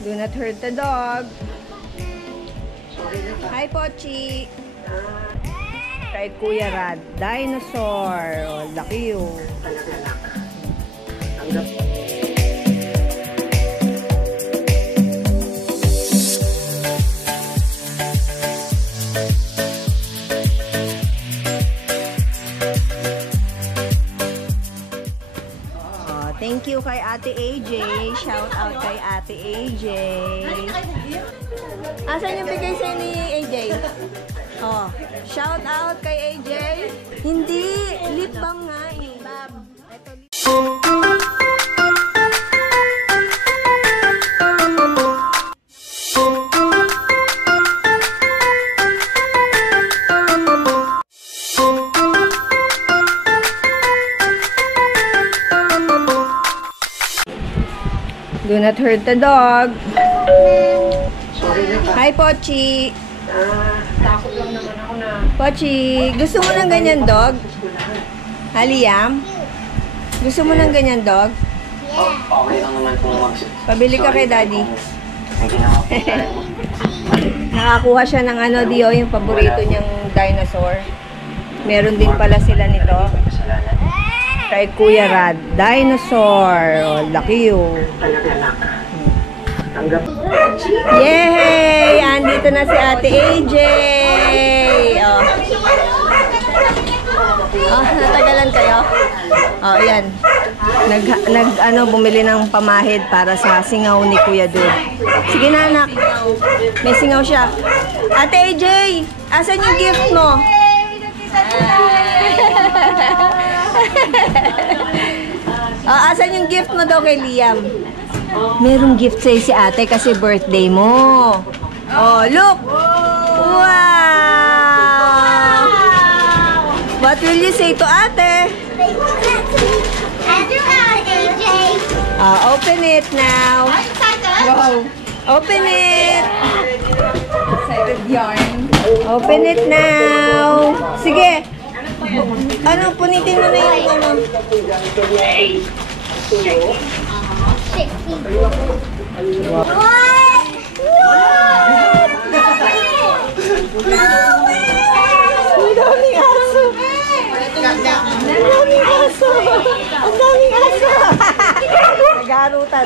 Do not hurt the dog. Hi, Pochi. Kay Kuya Rad. Dinosaur. Oh, laki yun. Thank you kay Ate AJ. Shout out kay Ate AJ. Asan yung bigay sa'yo ni AJ? Oh, shout out kay AJ. Hindi, lip balm nga eh. Ito lip Do not hurt the dog. Hi, Pochi. Takot lang naman ako na. Pochi, gusto mo ng ganyan, dog? Liam? Gusto mo ng ganyan, dog? Okay lang naman kung Pabili ka kay Daddy. Nakakuha siya ng ano, Dio, yung paborito niyang dinosaur. Meron din pala sila nito. Kay Kuya Rad. Dinosaur. Oh, laki yun. Yay! Andito na si Ate AJ. Oh. Oh, natagalan kayo? Oh, yan. Bumili ng pamahid para sa singaw ni Kuya Dud. Sige na, anak. May singaw siya. Ate AJ, asan yung gift mo? Asan yung gift mo daw kay Liam? Merong gift sa'yo si ate kasi birthday mo. Oh, look! Wow! What will you say to ate? Open it now. Wow! Open it! Excited yarn. Open it now. Sige. Ano, punitin mo na yung ano. What? Ang daming aso. Ang daming aso. Ang daming aso. Nag-aarutan.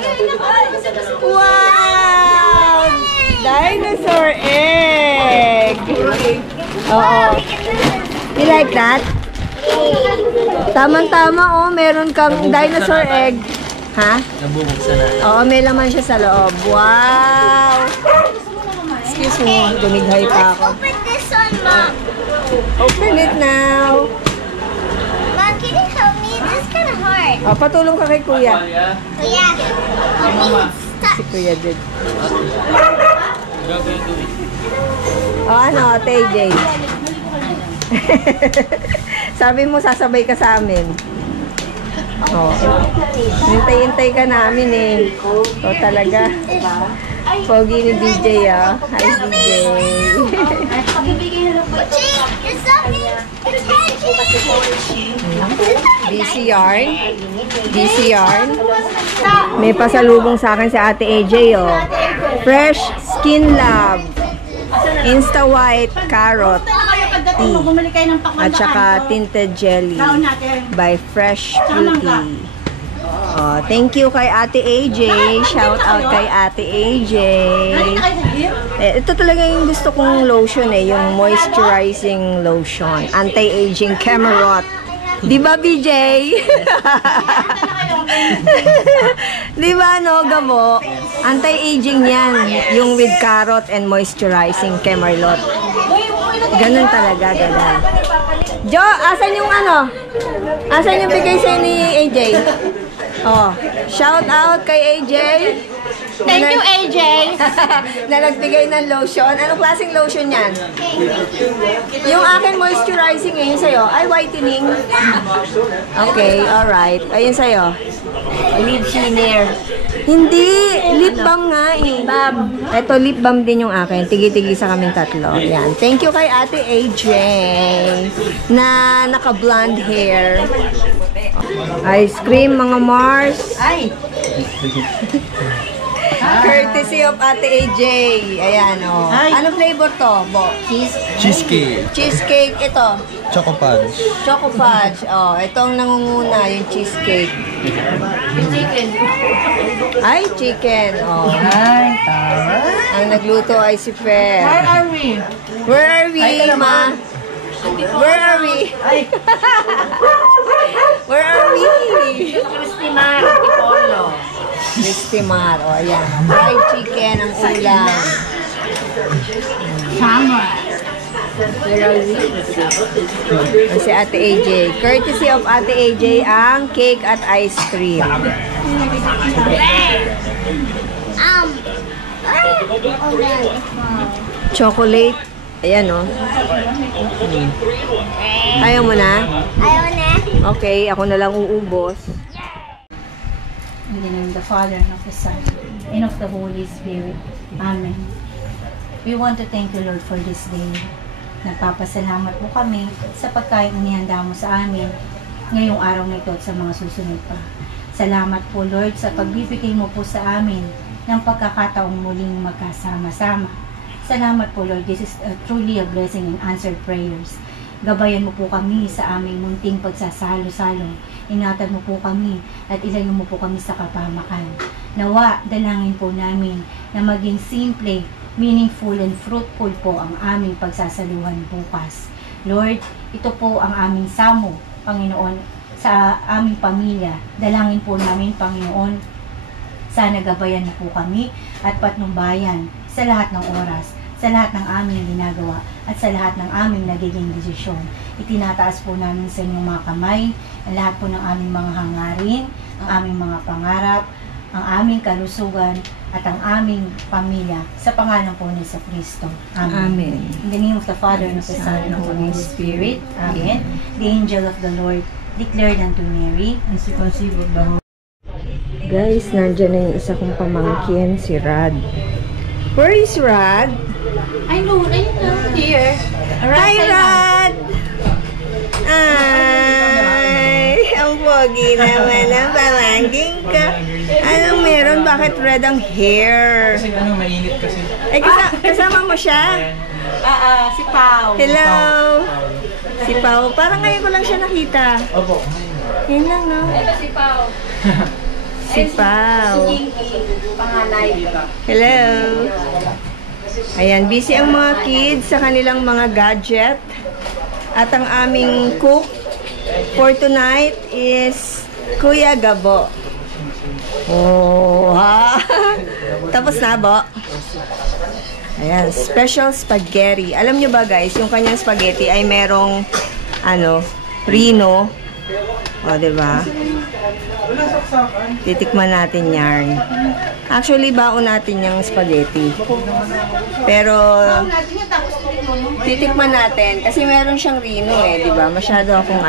Wow! Dinosaur egg. Oo. You like that? Tamang-tama, oh. Meron kang dinosaur egg. Ha? Nabubuksan na. Oo, may laman siya sa loob. Wow! Excuse me, dumighay pa ako. Open this one, Mom. Open it now. Mom, can you help me? This is kind of hard. Oh, patulong ka kay Kuya. Yeah. Help me stop. Si Kuya din. Oh, ano, TJ? Sabi mo, sasabay ka sa amin. Oh. Hintay-hintay ka namin eh. Oh, talaga. Pogi ni DJ, ah. Hi, DJ. DC yarn. DC yarn. May pasalubong sa akin si Ate AJ, oh. Fresh Skin Lab. Insta White Carrot Tea. At saka Tinted Jelly by Fresh Beauty. Oh, thank you kay Ate AJ. Shout out kay Ate AJ. Ito talaga yung gusto kong lotion eh. Yung moisturizing lotion. Anti-aging Camerot. Diba, BJ? Diba, no, Gabo? Anti-aging yan. Yung with carrot and moisturizing Camerot. Ganun talaga, ganun. Jo, asan yung ano? Asan yung bigay sa'yo ni AJ? Oh, shout out kay AJ. Thank you, AJ. Na nagbigay ng lotion. Anong klaseng lotion yan? Yung akin moisturizing eh. Yung sa'yo. Ay, whitening. Okay, alright. Ayun sa'yo. Lip Shiner. Hindi. Lip balm nga eh. Ito, lip balm din yung akin. Tigi-tigi sa kaming tatlo. Yan. Thank you kay Ate AJ na naka-blonde hair. Ice cream, mga Mars. Ay! Courtesy of Ate AJ. Ayan, oh. Ano flavor to, Bo? Cheesecake. Cheesecake, ito. Choco Punch. Choco fudge. Oh, itong nangunguna, yung cheesecake. Ay, chicken. Oh. Ay, tama. Ang nagluto ay si Fer. Where are we? Where are we, Ma? Where are we? Where are we? Christimar, Tipolo. Christimar. O, ayan. Fried chicken ang ulam. Sama. Si Ate AJ. Courtesy of Ate AJ ang cake at ice cream. Chocolate. Ayan, o. Ayaw mo na? Ayaw na. Okay, ako na lang uubos. In the name of the Father, and of the Son, and of the Holy Spirit. Amen. We want to thank you, Lord, for this day. Nagpapasalamat po kami sa pagkain na nihanda mo sa amin ngayong araw na ito at sa mga susunod pa. Salamat po, Lord, sa pagbibigay mo po sa amin ng pagkakataong muling magkasama-sama. Salamat po, Lord. This is truly a blessing and answered prayers. Gabayan mo po kami sa aming munting pagsasalo-salo. Ingatan mo po kami at ilayo mo po kami sa kapamakan. Nawa, dalangin po namin na maging simple, meaningful and fruitful po ang aming pagsasaluhan bukas. Lord, ito po ang aming samo, Panginoon, sa aming pamilya. Dalangin po namin, Panginoon, sana gabayan mo po kami at patnumbayan sa lahat ng oras, sa lahat ng aming ginagawa, at sa lahat ng aming nagiging desisyon. Itinataas po namin sa inyong mga kamay ang lahat po ng aming mga hangarin, ang aming mga pangarap, ang aming kalusugan, at ang aming pamilya sa pangalan po ni sa Kristo. Amen. Amen. In the name of the Father, and of the Son, and of the Holy Spirit. Amen. The angel of the Lord declared unto Mary, and she conceived of the Holy Guys, nandyan na yung isa kong pamangkin, si Rad. Where is Rad? I know, ayun na, here. Hi, Rad! Ay, ang pogi naman ang pamangkin ka. Anong meron? Bakit red ang hair? Kasi mainit kasi. Eh, kasama mo siya? si Pao. Hello! Si Pao. Parang ngayon ko lang siya nakita. Opo. Yan lang, no? Si Pao. Si Pao. Panganay. Hello! Ayan, busy ang mga kids sa kanilang mga gadget. At ang aming cook for tonight is Kuya Gabo. Oh, ha? Tapos na, Bo? Ayan, special spaghetti. Alam nyo ba, guys, yung kanyang spaghetti ay merong, rino. O, diba? Titikman natin yan. Actually, baon natin yung spaghetti. Pero, titikman natin. Kasi meron siyang rino eh, diba? Masyado akong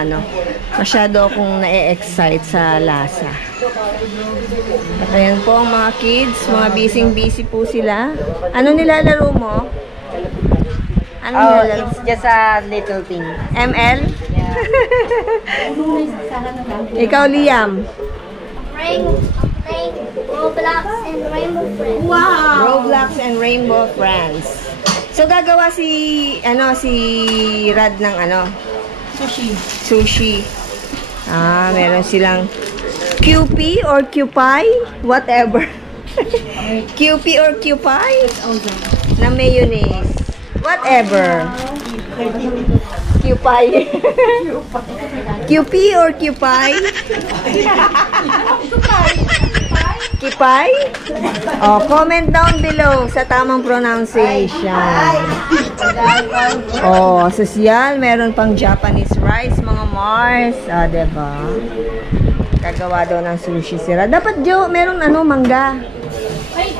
na-excite sa lasa. At ayan po ang mga kids, mga busy po sila. Ano nilalaro mo? Ano nilalaro? It's just a little thing. ML? Ikaw, Liam? Playing Roblox and Rainbow Friends. Roblox and Rainbow Friends. So, gagawa si Rad ng Sushi. Meron silang QP or QPie? Whatever. QP or QPie? Na mayonnaise. Whatever. QPie. QP or QPie? Kipay? Oh, comment down below sa tamang pronunciation. Oh, sosyal. Meron pang Japanese rice, mga Mars. Diba? Gagawa daw ng sushi sila. Dapat, Joe, meron mangga. Ay,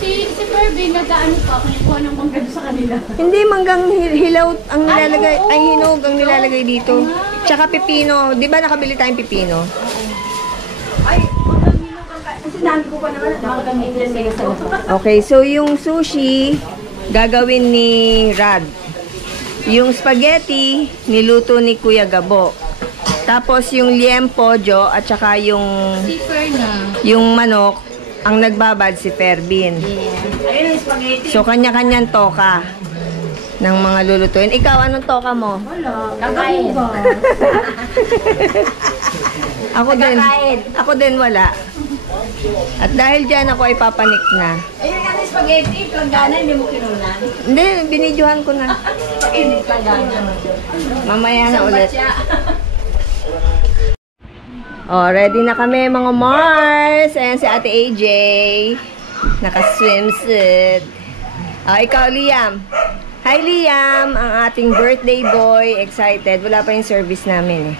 si Kirby, nag-ano pa, kung ng mangga sa kanila. Hindi, manggang hilaw ang nilalagay. Ay, hinog ang nilalagay dito. Tsaka pipino. Di ba nakabili tayong pipino? Okay, so yung sushi, gagawin ni Rad. Yung spaghetti, niluto ni Kuya Gabo. Tapos yung liempo, Jo, at saka yung manok, ang nagbabad si Perbin. Ayun yung spaghetti. So, kanya-kanyang toka ng mga lulutuin. Ikaw, anong toka mo? Kakain. Ako din wala. At dahil dyan ako ay papanik na. Ayun nga yung spaghetti. Planggana, hindi mo kinunan. Hindi, binidyohan ko na. Spaghetti, planggana. Mamaya na ulit. Oh, ready na kami mga Mars. Ayan si Ate AJ. Naka-swimsuit. Oh, ikaw, Liam. Hi, Liam. Ang ating birthday boy. Excited. Wala pa yung service namin eh.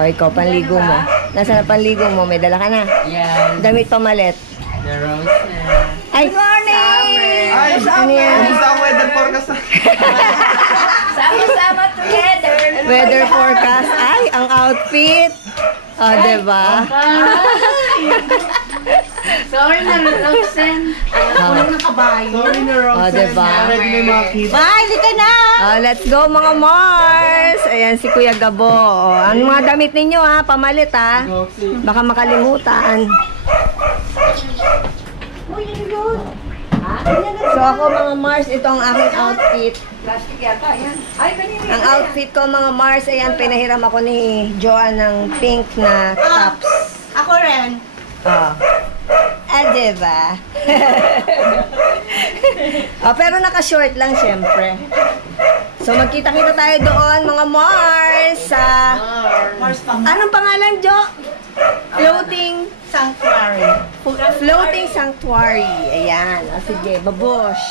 Oh, ikaw, panligo mo. Nasaan na panligo mo? May dala ka na? Yan. Damit pamalit. The rose na. Ay, good morning! Ay, Ano yan? kumusta ang weather forecast? Sama-sama together. Weather forecast. Ay, ang outfit. Oh, diba? Sorry na, Roxanne. Kulang ng kabayo. Sorry na, Oh, Roxanne. diba? Ready na yung mga kids. Bye! Lika na! Let's go mga Mars! Ayan si Kuya Gabo. Oh, ang mga damit ninyo ha, pamalit ha. Baka makalimutan. So ako mga Mars, ito ang aking outfit. Plastic yata, yan. Ay, kanina. Ang outfit ko mga Mars, ayan, pinahiram ako ni Joanne ng pink na tops. Ako rin. Oh. Diba? Oh, pero naka-short lang syempre. So magkita-kita tayo doon mga Mars sa... Anong pangalan, Jo? Floating Sanctuary. Floating Sanctuary. Ayan. O sige, babush.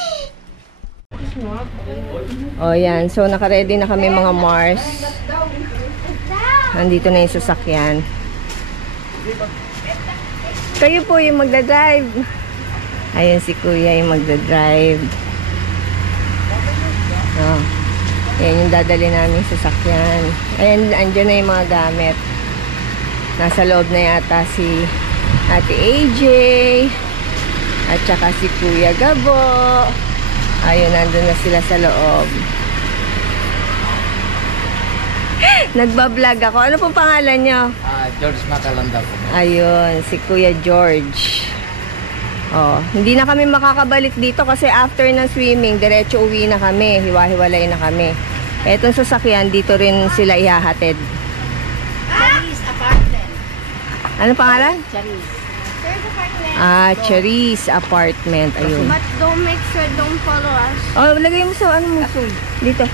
O yan. So naka-ready na kami mga Mars. Nandito na yung sasakyan. Kayo po yung magdadrive. Ayan si Kuya yung magdadrive. Oh. Ayan yung dadali namin sasakyan. Ayan, andyan na yung mga gamit. Nasa loob na yata si Ate AJ. At saka si Kuya Gabo. Ayun, nandun na sila sa loob. Nagbablog ako. Ano pong pangalan nyo? George Macalanda po. Ayun, si Kuya George. Oh, hindi na kami makakabalik dito kasi after ng swimming, diretso uwi na kami. Hiwa-hiwalay na kami. Etong sasakyan, dito rin sila ihahatid. Charisse apartment. Ano pangalan? Charisse. There's apartment. Charisse Apartment. Ayun. But don't make sure don't follow us. Oh, lagay mo sa ano mo. Dito.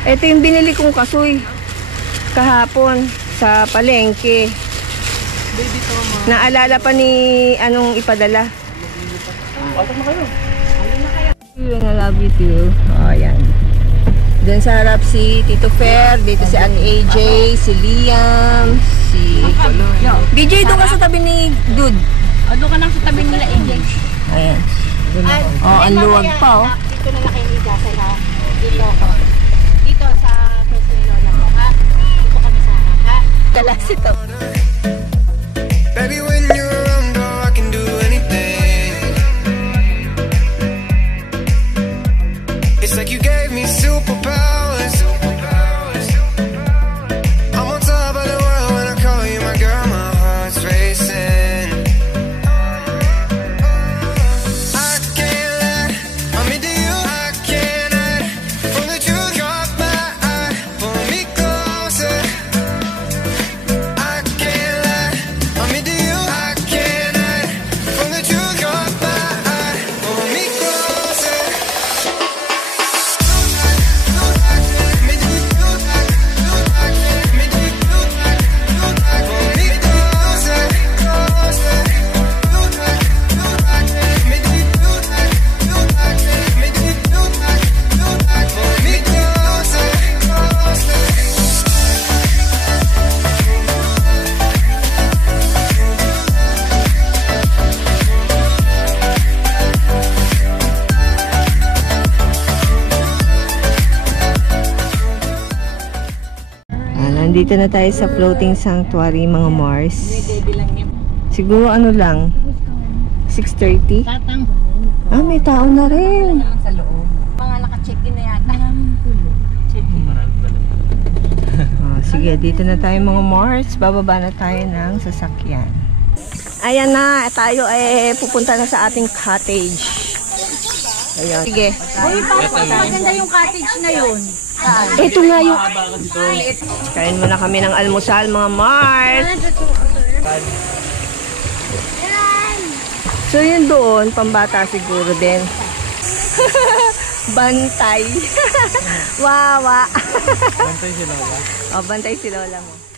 Ito yung binili kong kasoy. Kahapon sa palengke. Naalala pa ni anong ipadala. I love you too. Oh, yan. Doon sa harap si Tito Fer, dito si Ate AJ, si Liam, si... DJ, doon ka sa tabi ni Dude. Doon ka lang sa tabi nila, AJ. Ayan. Oh, ang luwag pa, oh. Dito na lang kayo ni Jasa, ha? Dito ako. Dito sa pwesto ni Lola mo, ha? Dito kami sa harap, ha? Kalas ito. Baby, when you're around, girl, I can do anything. It's like you gave me superpowers. I'm on top of the world when I call you my girl, my heart's racing. I can't lie, I'm into you, I can't hide from the truth. Caught my eye, pull me closer. I can't lie, I'm into you, I can't hide from the truth. Caught my eye, pull me closer. Nandito na tayo sa Floating Sanctuary, mga Mars. Siguro ano lang, 6:30? Tatang. May tao na rin. Sa loob. Mga naka-check-in na yata. Maraming pulo. Check-in. Sige, dito na tayo mga Mars. Bababa na tayo ng sasakyan. Ayan na, tayo ay pupunta na sa ating cottage. Ayan. Sige. Maganda yung cottage na yun. Ito nga yung... Kain muna kami ng almusal, mga Mars. So yun doon, pambata siguro din. Bantay. Wawa. Bantay si Lola. Oh, bantay si Lola mo.